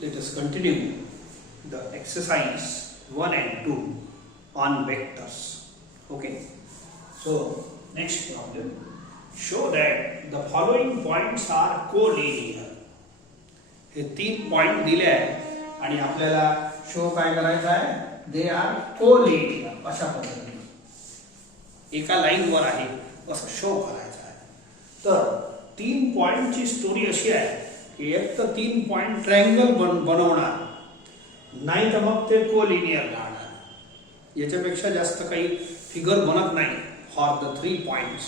Let us continue the exercise 1 and 2 on vectors. Okay. So next problem. Show that the following points are collinear. हे 3 point दिले आहे आणि आपल्याला show काय करायचा आहे दे आर कोलिनियर अशा पद्धतीने एका लाईन वर आहे असं शो करायचं आहे. तर 3 पॉइंटची स्टोरी अशी आहे की एक तर 3 पॉइंट ट्रायंगल बनवणार नाही तर मग ते कोलिनियर राहणार. याच्यापेक्षा जास्त काही फिगर बनत नाही फॉर द 3 पॉइंट्स.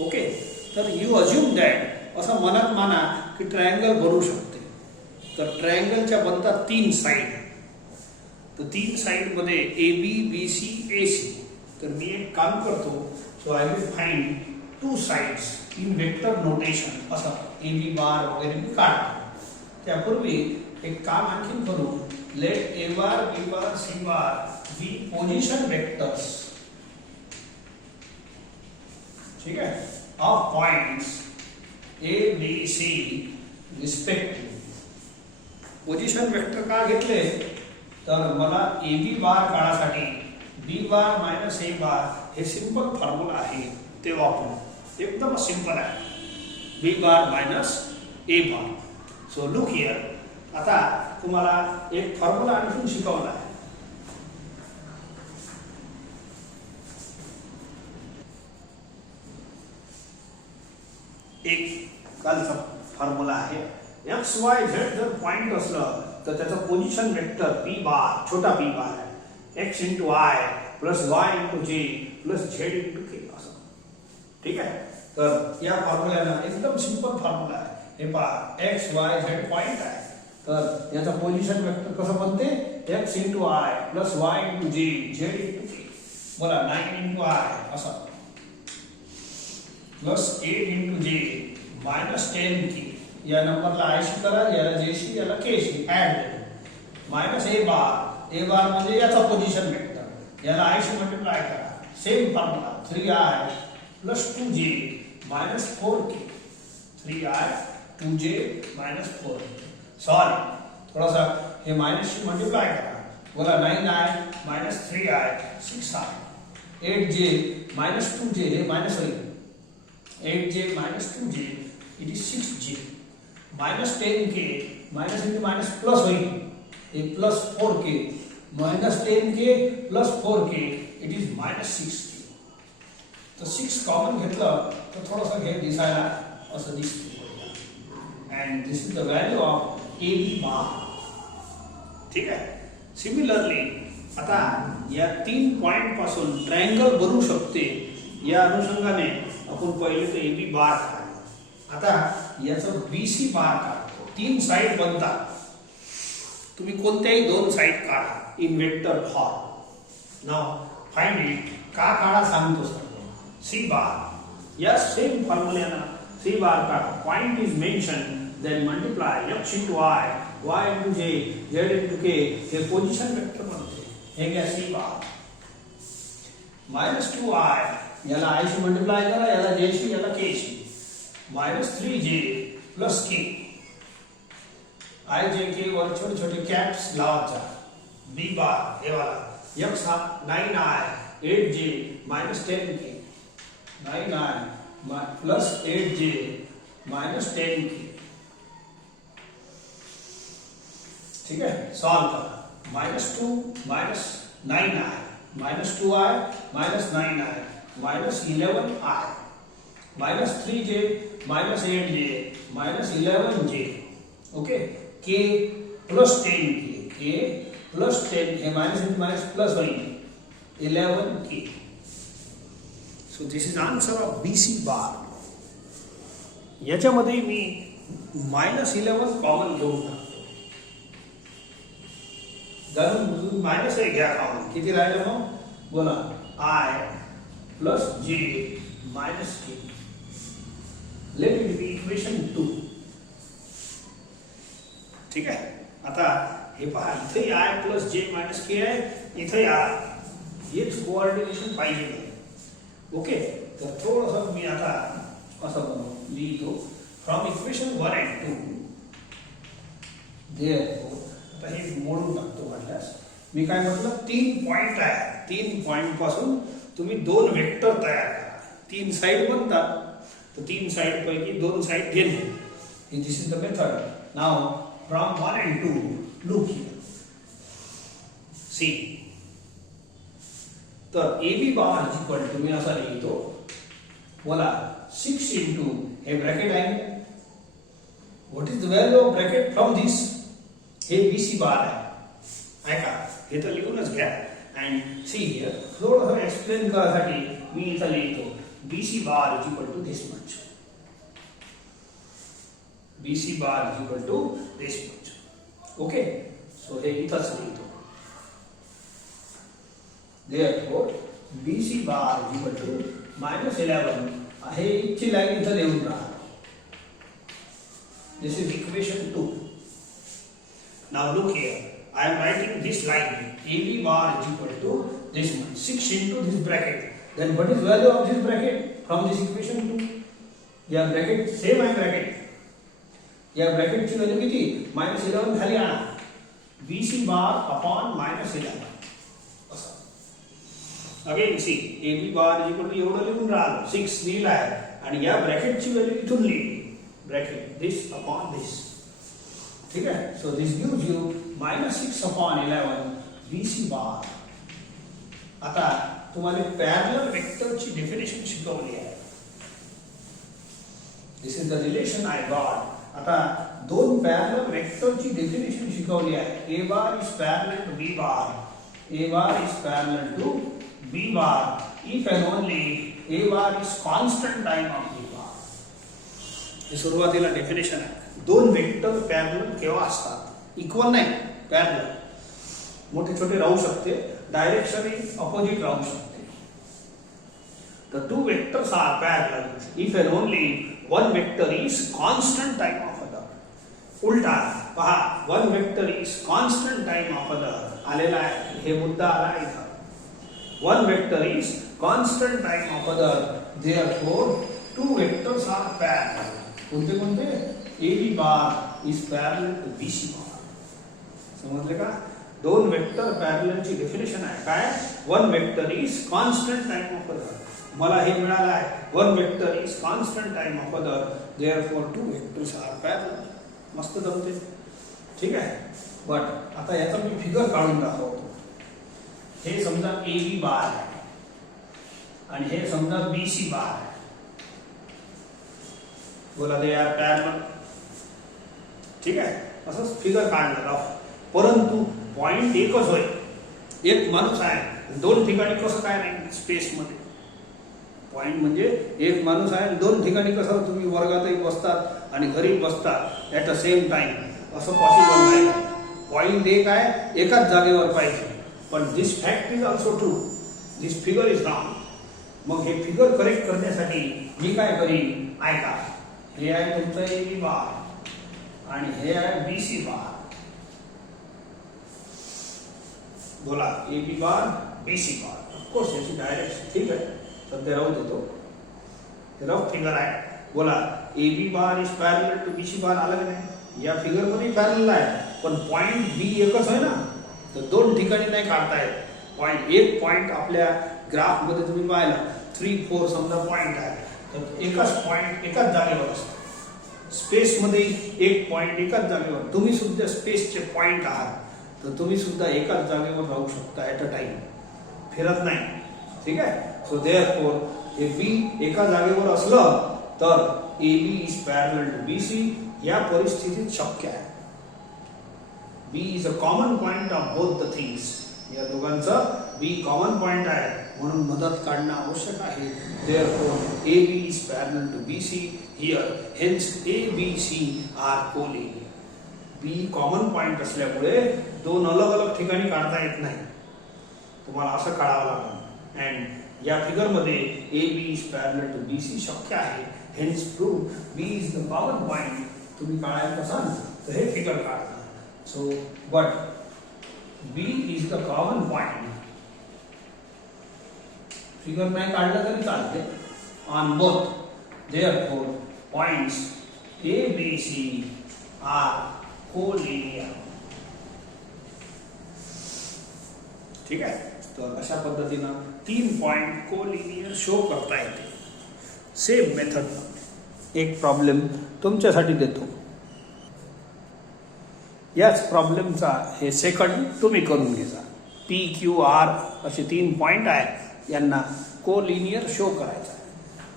ओके. तर यू अज्युम दॅट असं मनात माना की ट्रायंगल बनवू शकते. तर ट्रायंगलच्या बनतात 3 साइड. तर 3 साइड मध्ये A B B C A C. तर मी एक काम करतो. So I will find 2 sides in vector notation. असं ए बी बार वगैरे मी काढतो. त्यापूर्वी एक काम आणखी करू. Let A bar B bar C bar be position vectors. ठीक आहे. Of points A B C respective. Position vector का घेतले तर मला ए बी बार काढासाठी बी बार मायनस ए बार हे सिंपल फॉर्म्युला आहे ते वापरू. एकदम सिंपल आहे. B bar minus A bar. So look here. आता तुम्हाला एक फॉर्म्युला आणखी शिकवला आहे. एक कालचा फॉर्म्युला आहे. एक्स वाय झेड जर पॉइंट असलं तर त्याचा पोझिशन वेक्टर पी बार छोटा पी बार आहे. X into I plus Y into जे प्लस झेड इंटू के असं. ठीक आहे. तर या फॉर्म्युल्याला एकदम सिंपल फॉर्म्युला आहे. हे पहा एक्स वाय झेड पॉइंट आहे. तर याचा पोझिशन वेक्टर कसं बनते x into I plus Y into j z into के. बोला 9 इंटू आय असं प्लस 8 इंटू जे मायनस 10 के. या नंबरला आयशी करा, याला जेशी याला केशी ऍड. मायनस ए बार म्हणजे याचा पोझिशन वेक्टर. याला आयशी मल्टिप्लाय करा. Same formula 3i plus 2j minus 4k. 3i 2j minus 4k. Sorry थोडासा हे मायनसशी मल्टिप्लाय करा. बोला 9i minus 3i 6i. 8j minus 2j हे मायनस होईल. 8j minus 2j it is 6j minus 10k minus into minus plus होईल. हे plus 4k minus 10k plus 4k it is minus 6k. तर 6 common घेतलं तर थोडंसं हे दिसायला असं दिसते. And this is the value of A B bar. ठीक आहे. सिमिलरली आता या 3 पॉइंट पासून ट्रायंगल बनवू शकते. या अनुषंगाने आपण पहिले तर ए बी बार काढला. आता याचं बी सी बार काढतो. 3 साइड बनतात. तुम्ही कोणत्याही 2 साइड काढा in vector form. Now find it. का काढा सांगतो सर. सी बार या सेम फॉर्म्युल्याना सी बार काढा. Point is mention then multiply x into i y into j z into k. हे पोझिशन वेक्टर बनते. हे घ्या सी बार. मायनस 2i याला आयशी मल्टिप्लाय करा, याला जेशी याला Keshi. Minus 3j plus K. I J के वर छोटे छोटे कॅप्स लावायचा. बी बार हे वाला एक्स हा 9i 8j minus 10k. 9i plus 8j minus 10k. ठीक है. सॉल्व करा. Minus 2 minus 9i minus 2i minus 9i minus 11i minus 3j minus 8j minus 11j. Okay. k plus 10k. k plus 10 हे minus into minus plus होईल 11k. So this is answer of B C bar. याच्यामध्ये मी minus 11 common घेऊन टाकतो. जर minus 1 घ्या common. किती राहिलं मग बोला. आय प्लस जे minus K. Let it be equation 2. ठीक आहे. आता हे पहा इथे आय प्लस जे मायनस के आहे. इथे हेच कोऑर्डिनेशन पाहिजे. ओके. तर थोडंसं मी आता असं लिहितो. फ्रॉम इक्वेशन 1 and 2 देअर मी काय म्हटलं, 3 पॉइंट आहे, 3 पॉइंट पासून तुम्ही 2 वेक्टर तयार करा. 3 साइड बनतात, तर 3 साइड पैकी 2 साइड घेणे. This is the method. Now from 1 and 2 look here. See, तर A B bar is equal to, मी असा लिहितो, बोला 6 into हे ब्रॅकेट आहे. What is the value of bracket from this? हे BC बार आहे का, हे तर लिहूनच घ्या. अँड सी हियर, थोडं एक्सप्लेन करायसाठी मी इथं लिहितो BC bar is equal to this much. BC bar is equal to this much. Okay, so हे इथंच लिहितो. Therefore, BC bar is equal to -11. हे इथची लाईन इथं लिहून राहा. This is equation 2. Now look here. I am writing this line. AB bar is equal to this much. 6 into this bracket. Then what is value of this bracket from this equation 2? या bracket same आहे bracket. या bracket ची value किती? -11 खाली आणा. BC bar upon -11. Again C, A B bar is equal to एवढं लिहून राहिलो, 6 लिहिलं आहे, आणि या ब्रॅकेटची व्हॅल्यू इथून लिहिली, ब्रॅकेट दिस अपॉन दिस. ठीक आहे. So this gives you -6 upon 11 BC bar. आता तुम्हाला पॅरलल वेक्टरची डेफिनेशन शिकवली आहे. This is the relation I got. आता 2 पॅरलल वेक्टरची डेफिनेशन शिकवली आहे. A bar is parallel to B bar. A bar is parallel to B bar if and only A bar is constant time of B bar. हे सुरुवातीला definition आहे. 2 vector parallel केव्हा असतात? Equal नाही, parallel. मोठे छोटे राहू शकते, डायरेक्शनली अपोजिट राहू शकते. The 2 vectors are parallel if and only one vector is constant time of other. उलटा पहा, 1 vector is constant time of other. आलेला आहे, हे मुद्दा आला इथं. 1 vector is constant time of other. Therefore, 2 vectors are parallel. कोणते कोणते? AB bar is parallel to BC bar. समजले का? 2 वेक्टर पॅरलल ची डेफिनेशन आहे काय? 1 vector is constant time of other. मला हे मिळालं आहे, 1 vector is constant time of other. Therefore, 2 vectors are parallel. मस्त जमते. ठीक आहे. बट आता याचा मी फिगर काढून दाखवतो. हे समजा AB बार आहे आणि हे समजा BC बार आहे. बोला दे आर पॅरलल. ठीक आहे. असंच फिगर काढलं राव, परंतु पॉइंट एकच होय. एक माणूस आहे, 2 ठिकाणी कसं काय नाही स्पेस मध्ये. पॉइंट म्हणजे एक माणूस आहे, 2 ठिकाणी कसं तुम्ही वर्गातही बसतात आणि घरी बसतात ऍट द सेम टाइम, असं पॉसिबल नाही. पॉइंट एक आहे, एकाच जागेवर पाहिजे. पण this fact is also true, this figure is wrong. मग हे फिगर करेक्ट करण्यासाठी मी काय करीन, ऐका. हे आहे तुमचं AB बार आणि हे आहे BC बार. बोला AB बार BC बार. ऑफकोर्स याची डायरेक्शन ठीक आहे, सध्या राहू देतो. हे रफ फिगर आहे. बोला AB bar is parallel to BC bar. आलं की नाही? या फिगर मध्ये पॅरलल आहे, पण पॉइंट B एकच आहे ना, तर 2 ठिकाणी नाही काढता येत. पॉइंट एक पॉइंट आपल्या ग्राफ मध्ये तुम्ही पाहिला 3, 4 समजा पॉइंट आहे, तर एकाच पॉइंट एकाच जागेवर असतो. स्पेस मध्ये एक पॉइंट एकाच जागेवर. तुम्ही सुद्धा स्पेसचे पॉइंट आहात, तर तुम्ही सुद्धा एकाच जागेवर राहू शकता ऍट अ टाइम, फिरत नाही. ठीक आहे. सो देअरफॉर हे B एका जागेवर असलं तर AB is parallel to BC. या परिस्थितीत शक्य आहे. B is a common point of both the things. या दोघांचा B कॉमन पॉइंट आहे, म्हणून मदत काढणं आवश्यक आहे. Therefore, AB is parallel to BC here. Hence, ABC are collinear. B common point असल्यामुळे 2 अलग अलग ठिकाणी काढता येत नाही, तुम्हाला असं काढावं लागेल. अँड या फिगर मध्ये AB is parallel to BC शक्य आहे. Hence, prove B is the common point. तुम्ही काढायचं असाल तर हे फिगर काढता. So, but B is the common point. Figure नाही काढलं तरी चालते on both. Therefore, points A, B, C are collinear. ठीक आहे. तर अशा पद्धतीनं 3 पॉइंट कोलिनियर शो करता येते. सेम मेथड एक प्रॉब्लेम तुमच्यासाठी देतो. याच प्रॉब्लेमचा हे सेकंड तुम्ही करून घ्या. पी क्यू आर असे 3 पॉइंट आहेत, यांना कोलिनियर शो करायचा आहे.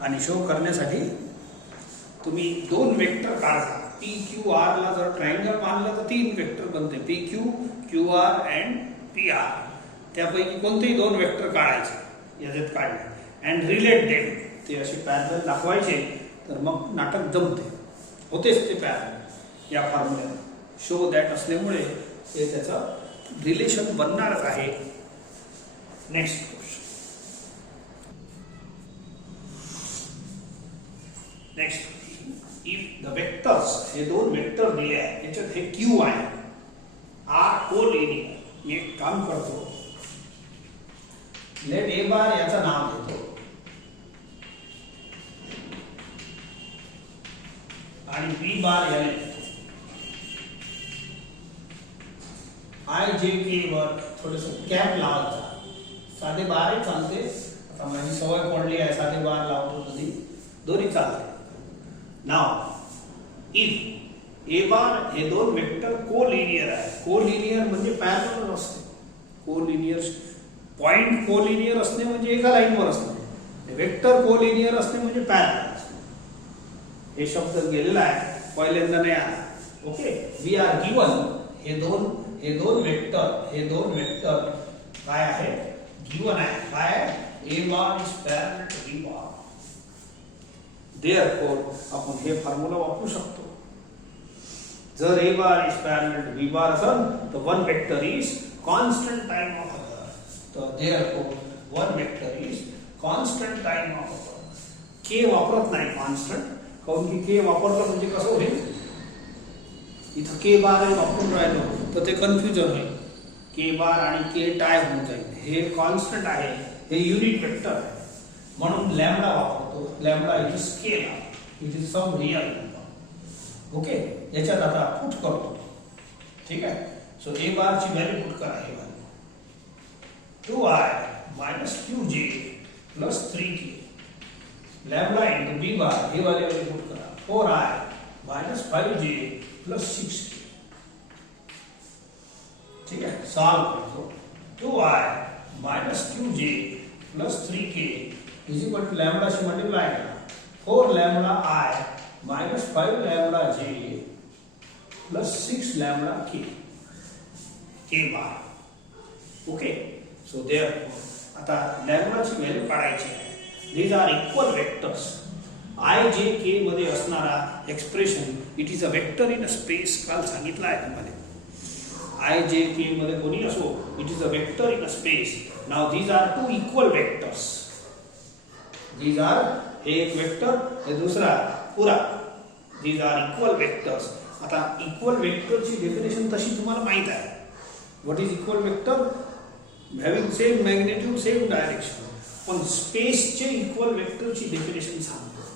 आणि शो करण्यासाठी तुम्ही 2 वेक्टर काढा. पी क्यू आरला जर ट्रायंगल मानलं तर 3 वेक्टर बनते, P Q, Q R and P R. त्यापैकी कोणतेही 2 वेक्टर काढायचे, याच्यात काढले अँड रिलेट देम. ते असे पॅरलल दाखवायचे, तर मग नाटक जमते, होतेच ते पॅरलल या फॉर्म्युला. शो दॅट असल्यामुळे हे त्याचं रिलेशन बनणारच आहे. Next question. Next, if the vectors, हे 2 वेक्टर दिले आहे, याच्यात हे क्यू आहे, आर कोलिनियर. मी एक काम करतो, लेट ए बार याचं नाव घेतो आणि बी बार याने घेतो. आय जे के वर थोडस कॅप लावायचा. साधे बारही चालते, आता माझी सवय पडली आहे, साधे बार लावतो कधी, दोन्ही चालते. नाव इफ ए बार हे 2 वेक्टर कोलिनियर आहे. कोलिनियर म्हणजे पॅरलल असते. कोलिनियर पॉइंट कोलिनियर असणे म्हणजे एका लाईनवर असणे, वेक्टर कोलिनियर असणे म्हणजे पॅरलल असणे. हे शब्द गेलेला आहे, पहिल्यांदा नाही आला. ओके, वी आर गिवन हे दोन वेक्टर काय आहे, गिवन आहे. काय आहे, A bar is parallel to B bar. Therefore आपण हे फॉर्म्युला वापरू शकतो. जर A bar is parallel to B bar असेल तर 1 vector is constant time of other. तर therefore 1 vector is constant time of other. K वापरत नाही कॉन्स्टंट, काऊन की के वापरलं म्हणजे कसं होईल, इथं के बार वापरून राहिलो तर ते कन्फ्युजन होईल. के बार आणि के टाय होऊन जाईल. हे कॉन्स्टंट आहे, हे युनिट वेक्टर आहे, म्हणून लॅम्बडा वापरतो. Lambda it is scalar, it is some real number. Okay, याच्यात आता पुट करतो. ठीक आहे. सो ए बार ची व्हॅल्यू पुट करा. हे value 2i minus qj plus 3k. Lambda into B bar हे व्हॅल्यू पुट करा. 4i minus 5j plus 6k. ठीक है, सॉल्व करो. 2i minus qj plus 3k is equal to lambda से मल्टीप्लाई करना. 4 lambda i minus 5 lambda j plus 6 lambda k बार. Okay, so therefore आता लॅम्बडाची व्हॅल्यू काढायची आहे. These are equal vectors. I J K मध्ये असणारा expression it is a vector in a space. काल सांगितलं आहे तुम्हाला. आय जे के मध्ये कोणी असो, it is a vector in a space. Now these are 2 equal vectors. These are, हे एक वेक्टर, हे दुसरा पुरा. These are equal vectors. आता इक्वल वेक्टरची डेफिनेशन तशी तुम्हाला माहित आहे. What is equal vector? Having same magnitude, same direction. पण स्पेसचे इक्वल वेक्टरची डेफिनेशन सांगतो.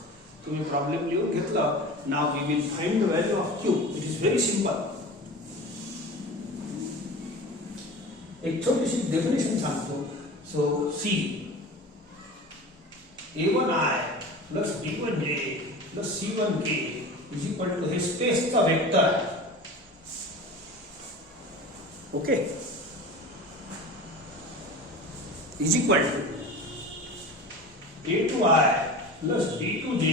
तुम्ही प्रॉब्लेम लिहून घेतला. Now we will find the value of Q. It is very simple. एक छोटीशी डेफिनेशन सांगतो. So C a1i plus b1j plus c1k is equal to हे स्पेसचा वेक्टर आहे. Okay, is equal to a2i plus b2j.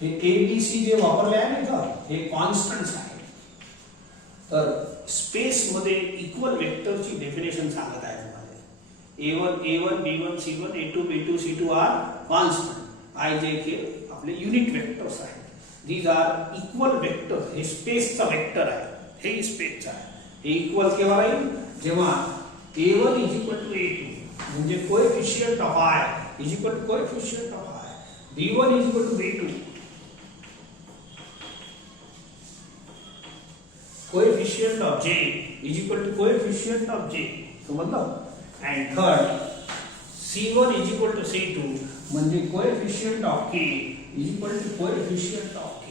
हे abc जे वापरले आहे ना इथं, हे कॉन्स्टंट्स आहे. तर स्पेस मध्ये इक्वल वेक्टरची डेफिनेशन सांगत आहे तुम्हाला. a1 b1 c1 a2 b2 c2 R constant. I J K आपले युनिट वेक्टर्स आहेत. These are equal vector. हे स्पेसचा वेक्टर आहे, हे स्पेसचा आहे. हे इक्वल केव्हा राहील? जेव्हा a1 is equal to a2 म्हणजे coefficient of i is equal to coefficient of i. b1 is equal to b2 coefficient of j is equal to coefficient of j. समजलं? And third c1 is equal to c2 म्हणजे coefficient of k is equal to coefficient of k.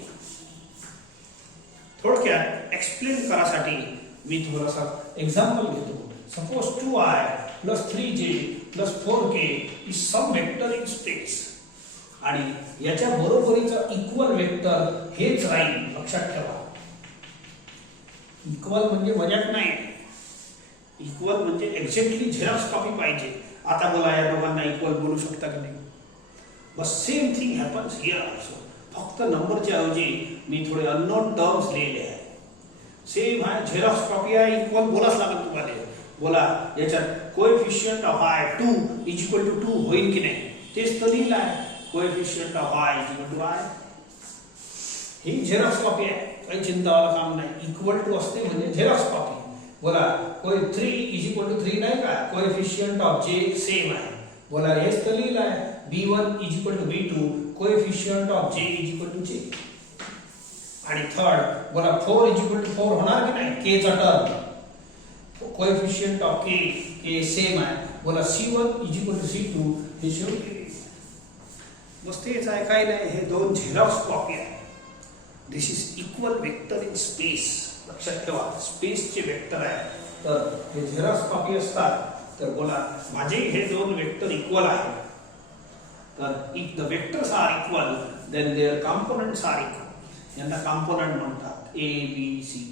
थोडक्यात explain करासाठी मी थोडासा example घेतो. Suppose 2i plus 3j plus 4k is some vector in space. आणि याच्या बरोबरीचा इक्वल वेक्टर हेच राहील, लक्षात ठेवा. इक्वल म्हणजे मजाक नाही. इक्वल म्हणजे एक्झॅक्टली झेरॉक्स कॉपी पाहिजे. आता बोला या दोघांना इक्वल बोलू शकता की नाही? बस same thing happens here also. फक्त नंबरच्या ऐवजी मी थोडे अननोन टर्म्स लिहिले आहे. सेम आहे, झेरॉक्स कॉपी आहे, इक्वल बोलाच लागेल तुम्हाला. बोला याच्यात coefficient of i 2 is equal to 2 होईल की नाही? तेच तर लिहिलं आहे. Coefficient of i is equal to i. ही झेरॉक्स कॉपी आहे, काही चिंता वाला काम नाही. इक्वल टू असते म्हणजे झेरॉक्स कॉपी. बोला कोई 3 इज इक्वल टू 3 नाही का? कोएफिशियंट ऑफ j सेम आहे. बोला हेच तर लिहिलं आहे. b1 is equal to b2, coefficient of j is equal to j. आणि थर्ड बोला 4 इज इक्वल टू 4 होणार की नाही? k चा term. Coefficient of k same आहे. बोला c1 is equal to c2, हे शेवटी बस तेच आहे, काय नाही. हे दोन झेरॉक्स कॉपी आहे. This is equal vector in space. लक्षात ठेवा, स्पेसचे वेक्टर आहे. तर हे झेरॉक्स कॉपी असतात. तर बोला माझे हे दोन वेक्टर इक्वल आहेत. तर if the vectors are equal then their components are equal. यांना कॉम्पोनंट म्हणतात ए बी सी.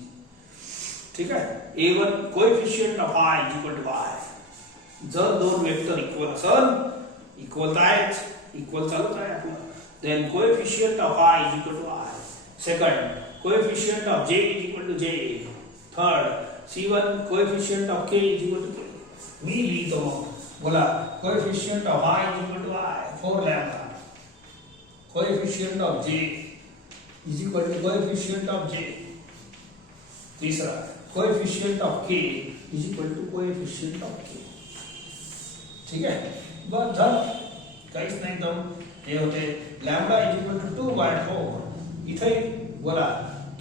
ठीक आहे. a1 coefficient of i is equal to i. जर दोन वेक्टर इक्वल असेल, इक्वल तर आहेच, इक्वल चालूच आहे आपलं, then coefficient of i is equal to i. Second coefficient of j is equal to j. Third c1 coefficient of k is equal to k. मी लिहितो मग. बोला coefficient of i is equal to i 4 lambda. Coefficient of j is equal to coefficient of j. तीसरा coefficient of k is equal to coefficient of k. ठीक आहे. बस झालं, काहीच नाही. तर हे होते लॅम्बडा इज इक्वल टू 2/4. इथे बोला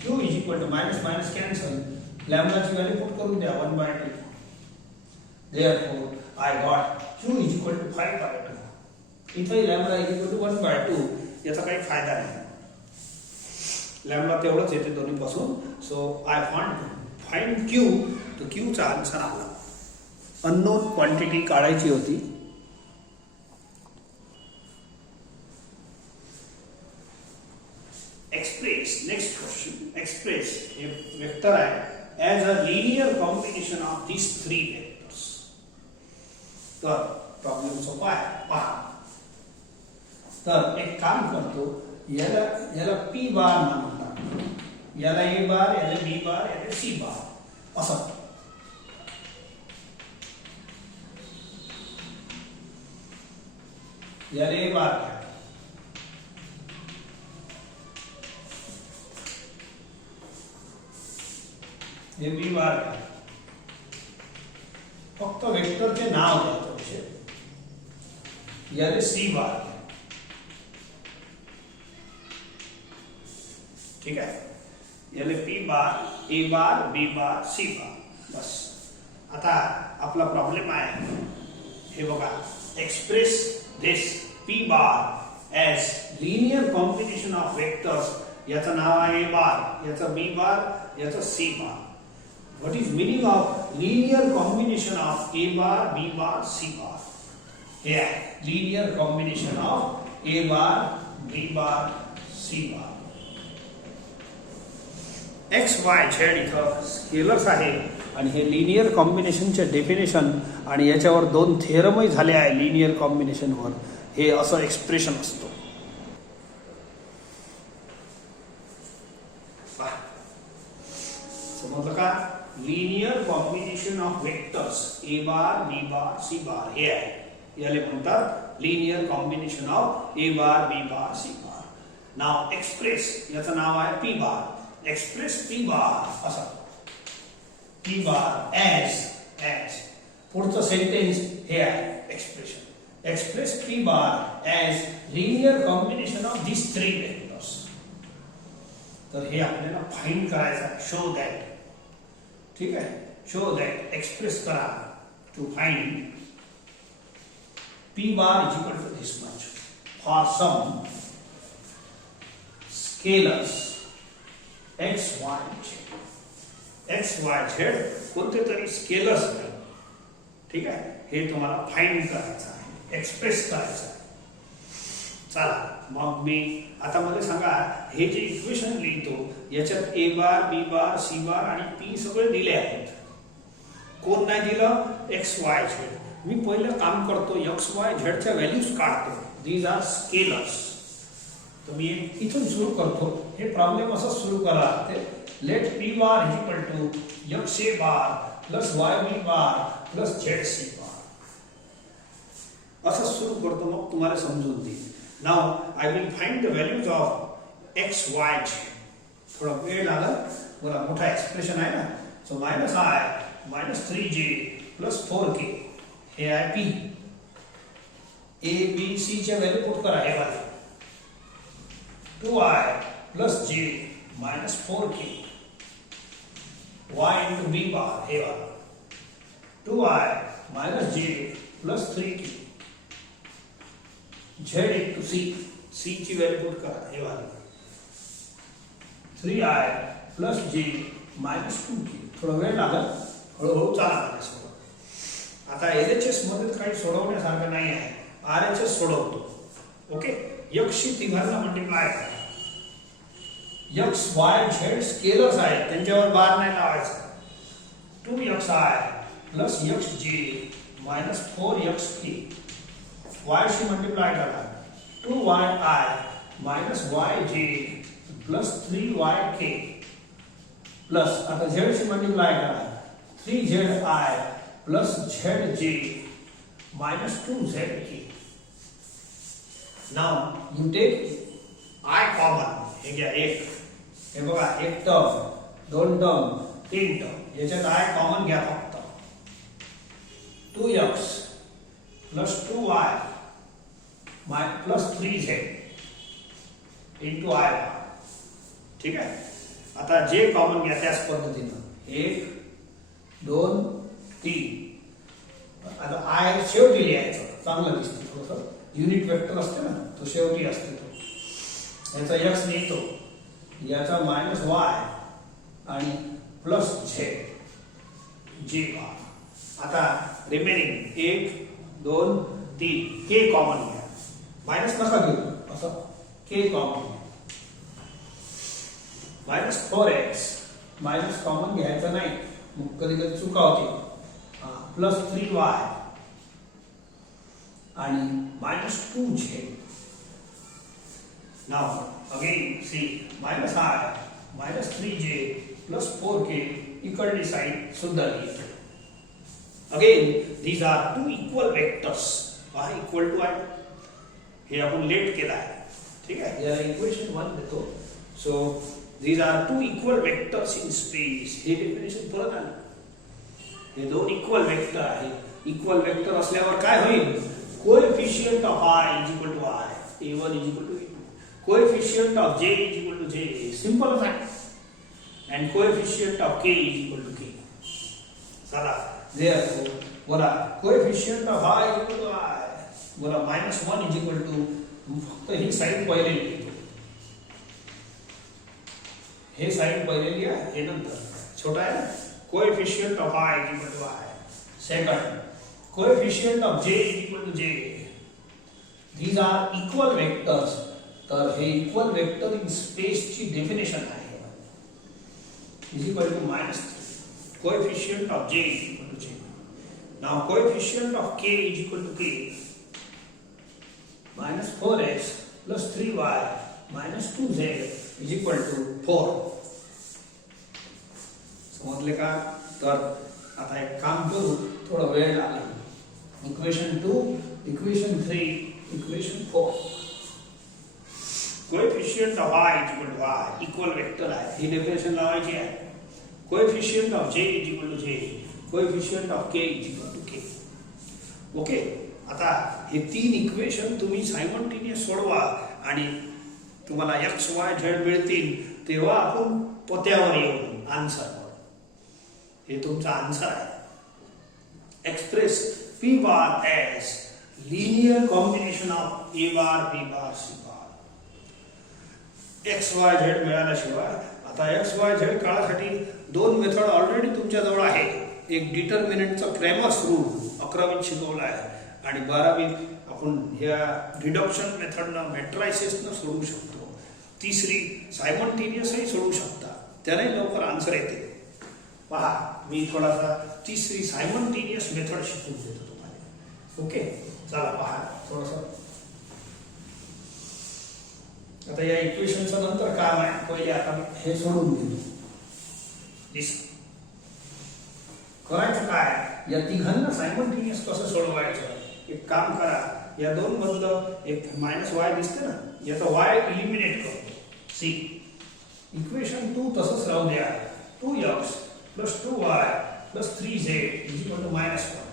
q is equal to minus minus cancel. लॅम्बडाची व्हॅल्यू पुट करून द्या 1/2. Therefore I got q is equal to 5/2. इथे लॅम्बडा इज इक्वल टू 1/2. याचा काही फायदा नाही. लॅम्बडा तेवढंच येते दोन्ही पासून. So I find q. तो q चा आन्सर आला. अननोन क्वांटिटी काढायची होती. Express, next question. Express a vector as a linear combination of these three vectors. तर प्रॉब्लेम सोपा आहे. पहा, तर एक काम करतो, याला p बार म्हणतात, याला a बार, याला b बार, याला c बार असं. याला a बार घ्या, हे बी बार घ्या. फक्त वेक्टरचे नाव द्या थोडेसे. याला सी बार घ्या. ठीक आहे. याला पी बार, ए बार, बी बार, सी बार. बस. आता आपला प्रॉब्लेम आहे, हे बघा, express this P bar as linear combination of vectors. याचं नाव आहे ए बार, याचं बी बार, याचं C bar. What is meaning of linear combination of a bar, b bar, c bar? Here, linear combination of a bar, b bar, c bar. x, y, z इथं scalars आहे आणि हे linear कॉम्बिनेशनचे definition आणि याच्यावर दोन थेरमही झाले आहे linear कॉम्बिनेशनवर. हे असं एक्सप्रेशन असतो. समजलं का? Linear combination of vectors A bar, B bar, C bar हे आहे. याला म्हणतात linear combination of A bar, B bar, C bar. नाव एक्सप्रेस, याचं नाव आहे P bar. Express P bar असा. पी बार एज पुढचं सेंटेन्स हे आहे expression. Express P bar as linear combination of this three vectors. तर हे आपल्याला फाइंड करायचं आहे. Show that. ठीक आहे. शो दॅट एक्सप्रेस करा to find p bar is equal to this much for some scalars x, y, z. x, y, z कोणते तरी स्केलर्स ठीक आहे, हे तुम्हाला फाइंड करायचं आहे, एक्सप्रेस करायचं आहे. चला मग मी आता मला सांगा, हे जे इक्वेशन लिहितो याच्यात ए बार, बी बार, सी बार आणि पी सगळे दिले आहेत. कोण नाही दिलं? X Y Z. मी पहिलं काम करतो, एक्स वाय झेडच्या व्हॅल्यूज काढतो. These are scalars. तर मी इथून सुरू करतो. हे प्रॉब्लेम असं सुरू करा लागते. Let P bar is equal to X A bar plus Y B bar plus Z C bar. असं सुरू करतो, मग तुम्हाला समजून देईल. Now I will find the values of x, y, z. थोड़ा वेळ लागल, बरा मोठा एक्सप्रेशन आहे ना. So minus i minus 3j plus 4k हे आहे p. a b c च्या व्हॅल्यू पुट करा. हे वाले 2i plus j minus 4k y into b बार हे वाला 2i minus j plus 3k z into c. c ची व्हॅल्यू पुट करा. हे वाली 3i plus j minus 2k. थोडा वेळ लागेल, हळूहळू चला माझ्यासोबत. आता LHS मध्ये काही सोडवण्यासारखं नाही आहे. RHS सोडवतो. ओके, x शी तिघांना मल्टिप्लाय करा. x y z स्केलर्स आहेत, त्यांच्यावर बार नाही लावायचा. 2xi plus xj minus 4xk. y शी मल्टिप्लाय करा. 2yi minus yj plus 3yk plus आता z शी मल्टिप्लाय करा. 3zi plus zj minus 2zk. Now you take i common. हे घ्या एक. हे बघा, एक टर्म, दोन टर्म, तीन टर्म. याच्यात i कॉमन घ्या फक्त. 2x plus 2y plus 3z into i. ठीक आहे. आता जे कॉमन घ्या त्याच पद्धतीनं 1 2 3. आता i शेवटी लिहायचं, चांगलं दिसतं. थोडंसं युनिट वेक्टर असते ना, तो शेवटी असते. तो याचा x लिहितो, याचा मायनस y आणि प्लस z बार. आता रिमेनिंग 1 2 3 k कॉमन घ्या. माइनस नका घेऊ, असं k common. Minus 4x minus common घ्यायचं नाही, मग कधी कधी चुका होती. प्लस 3y आणि minus 2z. Now again C minus i minus 3j plus 4k इकडली साइड सुद्धा लिहितो. Again these are two equal vectors. y equal to i. हे आपण लेट केला आहे. ठीक आहे, या इक्वेशन 1 देतो. So these are two equal vectors in space. हे डेफिनेशन परत आलं. हे दोन इक्वल वेक्टर आहे. इक्वल वेक्टर असल्यावर काय होईल? Coefficient of i is equal to i. a1 is equal to a2. Coefficient of j is equal to j. Simple आहे. and coefficient of k is equal to k. चला, therefore बोला coefficient of i is equal to i. बोला minus 1 is equal to, फक्त ही side पहिले लिहितो. हे side पहिले लिहा, हे नंतर छोटा आहे. coefficient of i is equal to i. Second, coefficient of j is equal to j. These are equal vectors. तर हे इक्वल वेक्टर इन स्पेस ची डेफिनेशन आहे. is equal to minus 3. Coefficient of j is equal to j. Now coefficient of k is equal to k. Minus 4x plus 3y minus 2z is equal to 4. समजले का? तर आता एक काम करू, थोड़ा वेळ लागेल. Equation 2, equation 3, equation 4. Coefficient of i is equal to i. Equal vector आहे, ही डेफिनेशन लावायची आहे. Coefficient of j is equal to j. Coefficient of k is equal to k. Okay, आता हे तीन इक्वेशन तुम्ही सायमल्टेनियस सोडवा आणि तुम्हाला x y z मिळतील. तेव्हा आपण पत्यावर येऊ आन्सरवर. हे तुमचा आन्सर आहे. Express p bar as linear combination of a bar b bar c bar. X Y Z मिळाल्याशिवाय आता एक्स वाय झेड काढायसाठी दोन मेथड ऑलरेडी तुमच्या जवळ आहे. एक डिटर्मिनंटचा क्रॅमर्स रूल 11वीत शिकवला आहे आणि 12वीत आपण ह्या रिडक्शन मेथडनं मॅट्रायसिसनं सोडवू शकतो. तिसरी सायमल्टेनियसही सोडवू शकता, त्याने लवकर आन्सर येते. पहा मी थोडासा तिसरी सायमल्टेनियस मेथड शिकवून देतो तुम्हाला. ओके, चला पहा थोडंसं. आता या इक्वेशनचं नंतर काम आहे, पहिले आता हे सोडून घेतो. करायचं काय, या तिघांना सायमल्टेनियस कसं सोडवायचं. एक काम करा, या दोन मधलं एक -y दिसते ना, याचा y इलिमिनेट करतो. सी इक्वेशन 2 तसंच राहू द्या. 2x + 2y + 3z = -1.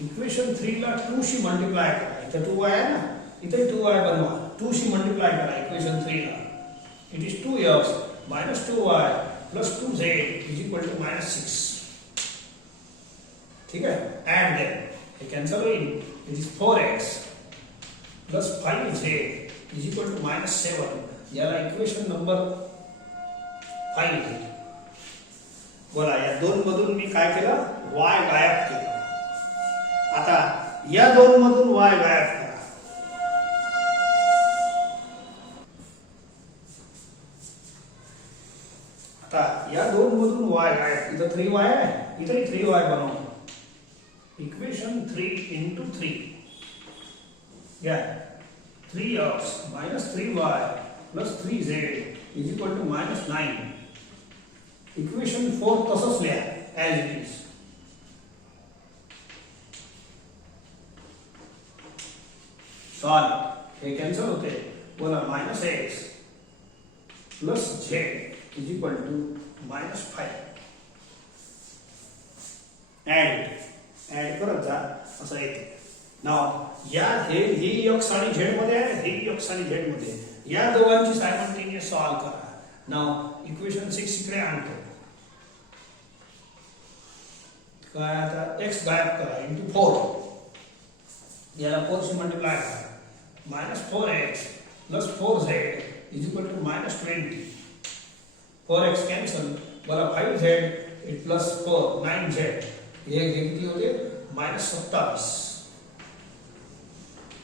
इक्वेशन 3 ला 2 शी मल्टिप्लाय करा. इथे 2y आहे ना, इथे 2y बनवा. 2 शी मल्टिप्लाय करा इक्वेशन 3 ला. It is 2x - 2y + 2z = -6. ठीक आहे. एंड देन हे कॅन्सल होईल. It is 4x + 5z = -7. याला इक्वेशन नंबर 5 घेतो. बोला, या दोन मधून मी काय केलं, y गायब केलं. आता या दोन मधून y गायब करा. आता या दोन मधून y गायब. इथं 3y आहे, इथंही 3y बनवतो. इक्वेशन 3 × 3 या 3x - 3y + 3z = -9. इक्वेशन 4 तसंच लिहा ॲज इट इज. सॉल्व. हे कॅन्सल होते. बोला, -x + z = -5. ऍड करत जा, असं येते. नाव या ही x आणि z मध्ये आहे, ही x आणि z मध्ये. या दोघांची सायमल्टेनियस सॉल्व करा. नाव इक्वेशन 6 इकडे आणतो. काय आता x गायब करा × 4. याला 4 शी मल्टिप्लाय करा. -4x + 4z = -20. 4x cancel. बोला 5z + 4 9z. हे किती होते, -27.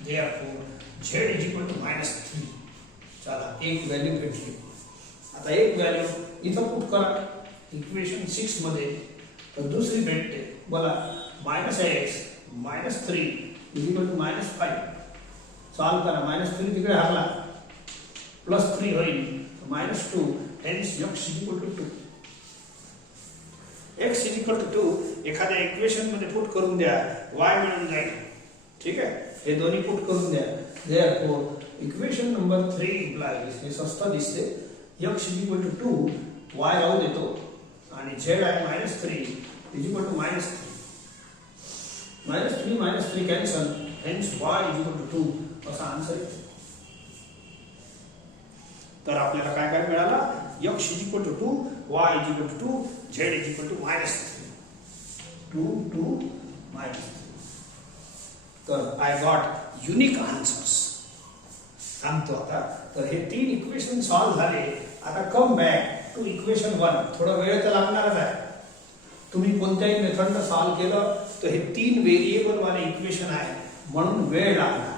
therefore z = -3. चला, एक व्हॅल्यू भेटली. आता एक व्हॅल्यू इथं पुट करा इक्वेशन 6 मध्ये, तर दुसरी भेटते. बोला, -x - 3 = -5. सॉल्व करा. -3 तिकडे हरला, +3 होईल, -2. Hence x = 2. x = 2 एखाद्या इक्वेशन मध्ये पुट करून द्या, y मिळून जाईल. ठीक आहे, हे दोन्ही पुट करून द्या. therefore इक्वेशन नंबर 3 implies, हे स्वस्त दिसते, x = 2, y राहू देतो आणि z आहे -3 = -3. -3 कॅन्सल. हेन्स y = 2 असा आन्सर येतो. तर आपल्याला काय काय मिळाला, x = 2, y = 2, z = -3. 2 2 -3. तर आय गॉट युनिक आन्सर्स. सांगतो आता. तर हे 3 इक्वेशन सॉल्व झाले. आता कम बॅक टू इक्वेशन 1. थोडा वेळ तर लागणारच आहे. तुम्ही कोणत्याही मेथडनं सॉल्व केलं तर हे 3 व्हेरिएबल वाले इक्वेशन आहे, म्हणून वेळ लागणार.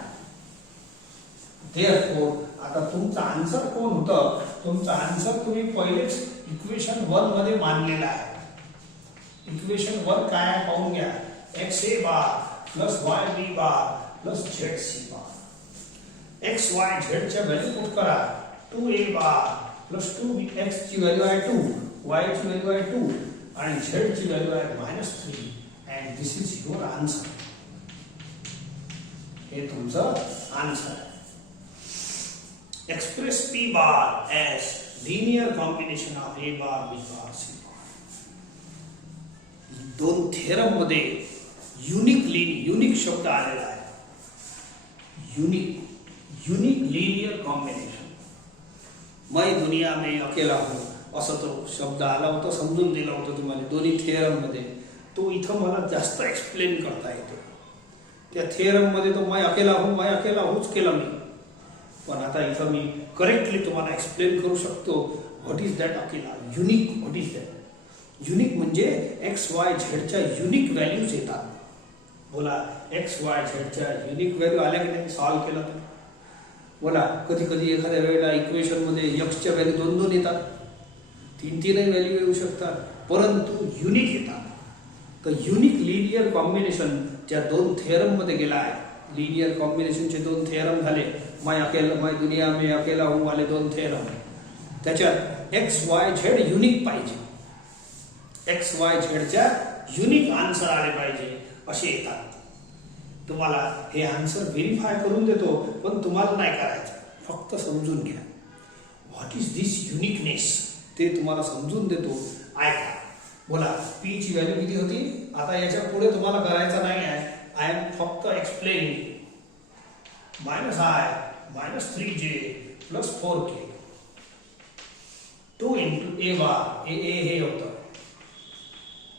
therefore आता तुमचा आन्सर कोण होतं, तुमचा आन्सर तुम्ही पहिलेच इक्वेशन 1 मध्ये मानलेला आहे. इक्वेशन 1 काय आहे पाहून घ्या. xa बार + yb बार + zc बार. x y z च्या व्हॅल्यू पुट करा. 2a बार + 2b. x ची व्हॅल्यू आहे 2, y ची व्हॅल्यू आहे 2 आणि z ची व्हॅल्यू आहे -3. And this is your answer. हे तुमचं आन्सर आहे. Express P bar as linear combination of A bar, B bar, C bar. दोन थेरम मध्ये युनिक शब्द आलेला आहे. Unique linear combination. मैं दुनिया में अकेला हूं असं तो शब्द आला होता, समजून दिला होता तुम्हाला दोन्ही थेरम मध्ये. तो इथं मला जास्त एक्सप्लेन करता येतो. त्या थेरम मध्ये तो मैं अकेला हूंच केला मी, पण आता इथं मी करेक्टली तुम्हाला एक्सप्लेन करू शकतो. व्हॉट इज दॅट अकेला, unique, what is that. Unique म्हणजे एक्स वाय झेडच्या युनिक व्हॅल्यूज येतात. बोला, एक्स वाय झेडच्या युनिक व्हॅल्यू आल्या की नाही सॉल्व्ह केला तर? बोला, कधी कधी एखाद्या वेळेला इक्वेशन मध्ये एक्सच्या व्हॅल्यू 2 येतात, 3 व्हॅल्यू येऊ शकतात, परंतु युनिक येतात. तर युनिक लिनियर कॉम्बिनेशन ज्या 2 थेरम मध्ये गेला आहे, लिनियर कॉम्बिनेशनचे 2 थेरम झाले, मैं दुनिया में अकेला हूं वाले 2 थेरम, त्याच्यात एक्स वाय झेड युनिक पाहिजे, एक्स वाय झेडच्या युनिक आन्सर आले पाहिजे असे येतात. तुम्हाला हे आन्सर व्हेरीफाय करून देतो, पण तुम्हाला नाही करायचं, फक्त समजून घ्या. व्हॉट इज दिस युनिकनेस ते तुम्हाला समजून देतो, ऐका. बोला, पी ची व्हॅल्यू किती होती? आता याच्या पुढे तुम्हाला करायचं नाही आहे, आय एम फक्त एक्सप्लेनिंग. -3j + 4k 2 × a बार, ए हे होतं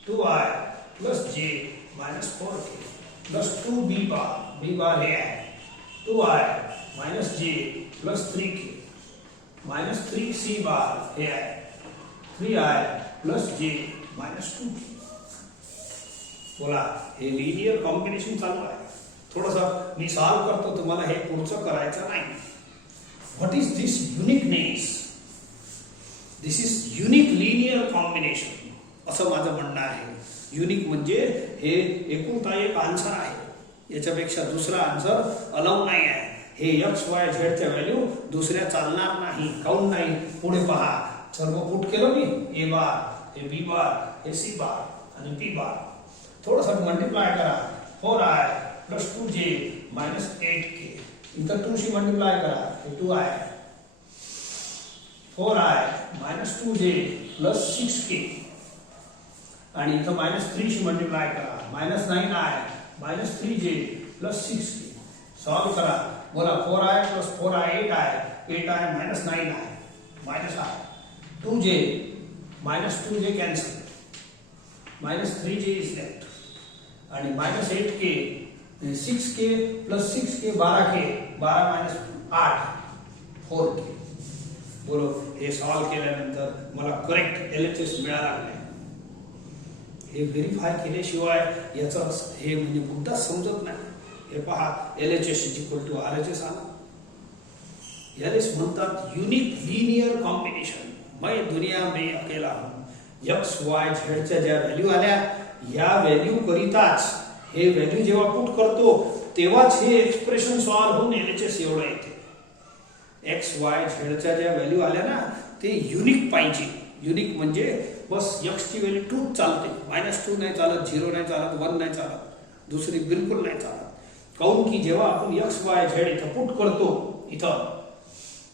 2i + j - 4k + 2b बार, b बार हे आहे 2i - j + 3k - 3c बार हे आहे 3i + j - 2k. बोला, हे लिनियर कॉम्बिनेशन चालू आहे. थोडंसं मी सॉल्व करतो, तुम्हाला हे पुढचं करायचं नाही. What is this uniqueness? This is unique linear combination असं माझं म्हणणं आहे. युनिक म्हणजे हे एकुलता एक आन्सर आहे, याच्यापेक्षा दुसरा आन्सर अलाउ नाही आहे. हे एक्स वाय झेडच्या व्हॅल्यू दुसऱ्या चालणार नाही. काऊन नाही? पुढे पहा, सर्व पुट केलं मी, ए बार, हे बी बार, हे सी बार आणि पी बार. थोडंसं मल्टिप्लाय करा, 4i + 2j - 8k. इथं 2 शी मल्टिप्लाय करा, हे 2i, 4i - 2j + 6k. आणि इथं -3 शी मल्टिप्लाय करा, -9i - 3j + 6k. सॉल्व करा. बोला, 4i + 4i 8i, 8i - 9i -i, 2j - 2j cancel, -3j is left. आणि -8k, 6k + 6k 12k, 12 - 8 4k. बोलो, हे सॉल्व केल्यानंतर मला करेक्ट LHS मिळाला नाही. हे व्हेरीफाय केल्याशिवाय याचा हे म्हणजे मुद्दा समजत नाही. हे पहा, LHS = RHS आला. यालाच म्हणतात युनिक लिनियर कॉम्बिनेशन. मैं दुनिया में अकेला हूं. एक्स वाय झेडच्या ज्या व्हॅल्यू आल्या, या व्हॅल्यू करिताच हे व्हॅल्यू जेव्हा पुट करतो तेव्हाच हे एक्सप्रेशन सॉल्व होऊन LHS एवढं येते. एक्स वाय झेडच्या ज्या व्हॅल्यू आल्या ना, ते युनिक पाहिजे. युनिक म्हणजे बस एक्स ची व्हॅल्यू 2 चालते, -2 नाही चालत, 0 नाही चालत, 1 नाही चालत, दुसरी बिलकुल नाही चालत. काऊन की जेव्हा आपण एक्स वाय झेड इथं पुट करतो, इथं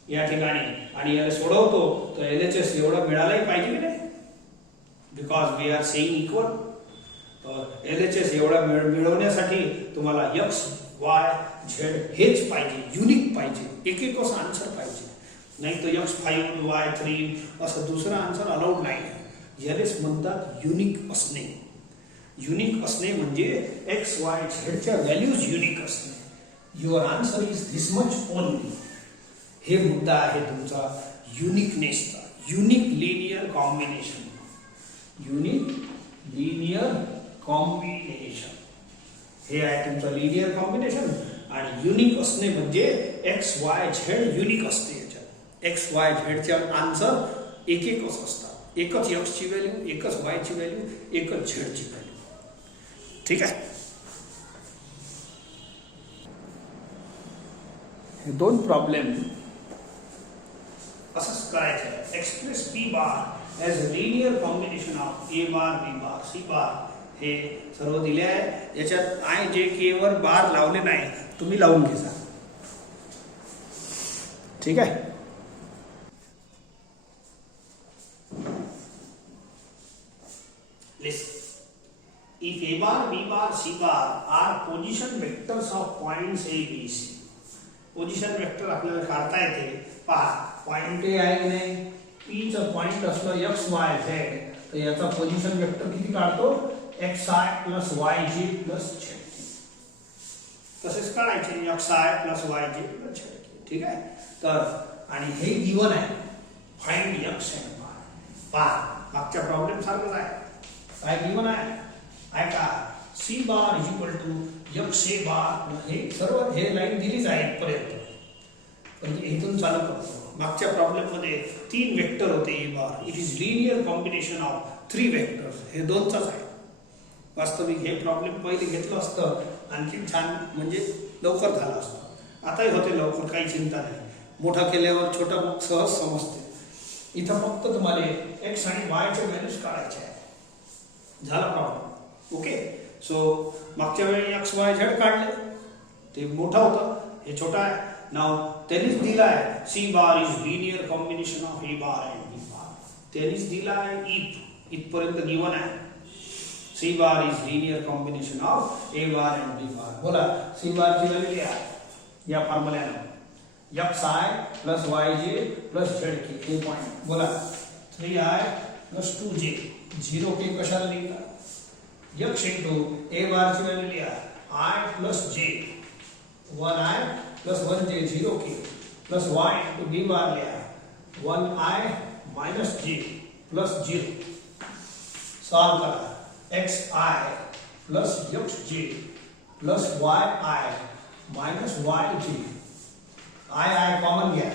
या ठिकाणी, आणि याला सोडवतो, तर LHS एवढा मिळालाही पाहिजे की नाही, because we are saying equal. तर LHS एवढा मिळवण्यासाठी तुम्हाला एक्स वाय झेड हेच पाहिजे, युनिक पाहिजे, एक असं आन्सर पाहिजे. नाही तर x5 y3 असं दुसरा आन्सर अलाउड नाही. यालाच म्हणतात युनिक असणे. युनिक असणे म्हणजे एक्स वाय झेडच्या व्हॅल्यूज युनिक असणे. Your answer is this much only. हे मुद्दा आहे तुमचा युनिकनेसचा. Unique linear combination, unique linear combination हे आहे तुमचं लिनियर कॉम्बिनेशन. आणि युनिक असणे म्हणजे एक्स वाय झेड युनिक असते. याच्यात एक्स वाय झेडच्या आन्सर एकच असतात. एकच एक्स ची व्हॅल्यू, एकच वाय ची व्हॅल्यू, एकच झेड ची व्हॅल्यू. ठीक आहे. हे 2 प्रॉब्लेम असंच करायचं. Express P bar as a linear combination of A bar, B bar, C bar हे सर्व दिले आहे. याच्यात आय जे के वर बार लावले नाही, तुम्ही लावून घ्या. ठीक आहे. List. If A bar, B bar, C bar are position vectors of points A, B, C. Position vector आपल्याला काढता येते. पहा, पॉइंट ए आहे की नाही, पी चं पॉइंट असलं एक्स वाय झेड, तर याचा पोझिशन वेक्टर किती काढतो, xi + yj + z. तसेच काढायचे xi + yj + z. ठीक आहे. तर आणि हे गिवन आहे, फाइंड x and y. पहा, मागच्या प्रॉब्लेम सारखंच आहे. काय गिवन आहे ऐका, C bar is equal to X A bar. हे सर्व हे लाईन दिलीच आहे इथपर्यंत, पण इथून चालू करतो. मागच्या प्रॉब्लेम मध्ये 3 वेक्टर होते A bar. It is linear combination of 3 vectors. हे 2चाच आहे. वास्तविक हे प्रॉब्लेम पहिले घेतलं असतं आणखी छान, म्हणजे लवकर झालं असतं. आताही होते लवकर, काही चिंता नाही. मोठा केल्यावर छोटा मग सहज समजते. इथं फक्त तुम्हाला एक्स आणि वायचे व्हॅल्यूज काढायचे आहे. झाला प्रॉब्लेम. ओके. सो मागच्या वेळी एक्स वाय झेड काढले, ते मोठं होतं, हे छोटा आहे. नाव त्यांनीच दिला आहे C bar is linear combination of A bar and B bar. त्यांनीच दिला आहे इथपर्यंत गिवन आहे. C bar is linear combination of A bar and B bar. बोला सी बार ची व्हॅल्यू लिहा या फॉर्म्युल्यानं. X I plus Y J plus Z K. हे पॉइंट बोला 3i प्लस 2j. 0k कशाला लिहिता? एक्स इंटू ए बार ची व्हॅल्यू लिहा आय प्लस जे 1i प्लस 1j 0k plus y into B bar लिहा 1i माइनस j प्लस 0. सॉल्व करा. xi plus xj plus yi minus yj. i common घ्या.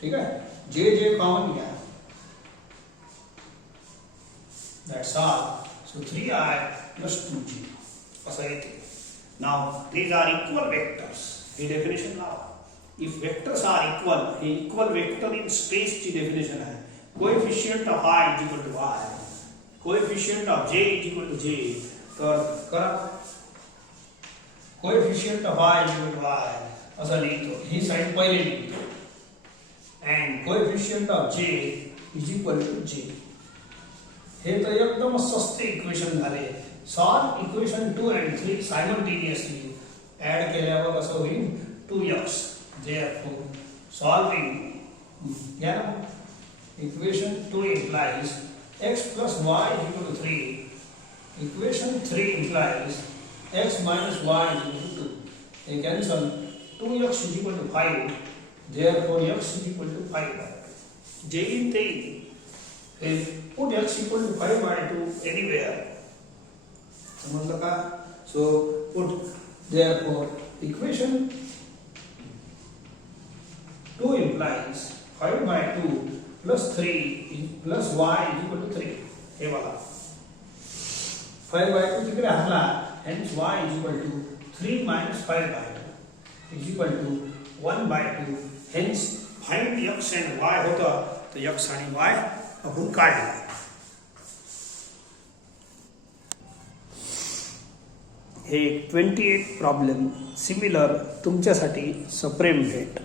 ठीक है, जे कॉमन घ्या. That's all. So 3i plus 2j. असं येते. Now these are equal vectors. हे definition लावा. If vectors are equal, हे equal vector in space ची definition आहे. Coefficient of i is equal to i. Coefficient of j is equal to j. तर करा. Coefficient of i is equal to i. असं लिहितो. ही side पहिले लिहितो. And coefficient of j is equal to j. हे तर एकदम सस्ते इक्वेशन झाले. Solve equation 2 and 3 simultaneously. Add केल्यावर कसं होईल 2x. Therefore solving या equation 2 implies x plus y is equal to 3. Equation 3 implies x minus y is equal to 2. They cancel. 2x is equal to 5. Therefore x is equal to 5. J in 3. Put x equal to 5 by 2 anywhere. समझ का? So put therefore equation 2 implies 5 by 2 plus 3 plus y is equal to 3. हे वाला 5 by 2 तिकडे हरला. Hence y is equal to 3 minus 5 by 2 is equal to 1 by 2. Hence find x and y होता तो x आणि y आपण काढला. हे 28 प्रॉब्लेम सिमिलर तुमच्यासाठी सप्रेम भेट.